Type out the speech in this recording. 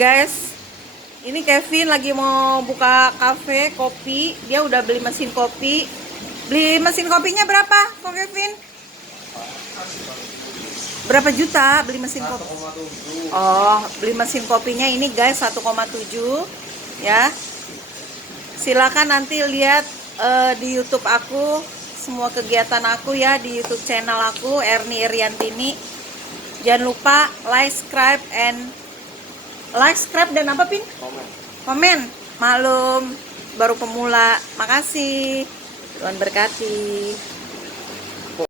Guys, ini Kevin lagi mau buka kafe kopi. Dia udah beli mesin kopi. Beli mesin kopinya berapa kok Kevin? Berapa juta beli mesin kopi? 1,7. Oh, beli mesin kopinya ini guys 1,7 ya. Silakan nanti lihat di YouTube aku semua kegiatan aku ya, di YouTube channel aku Erni Iriantini. Jangan lupa subscribe dan apa Pin? Komen. Maklum baru pemula. Makasih. Tuhan berkati.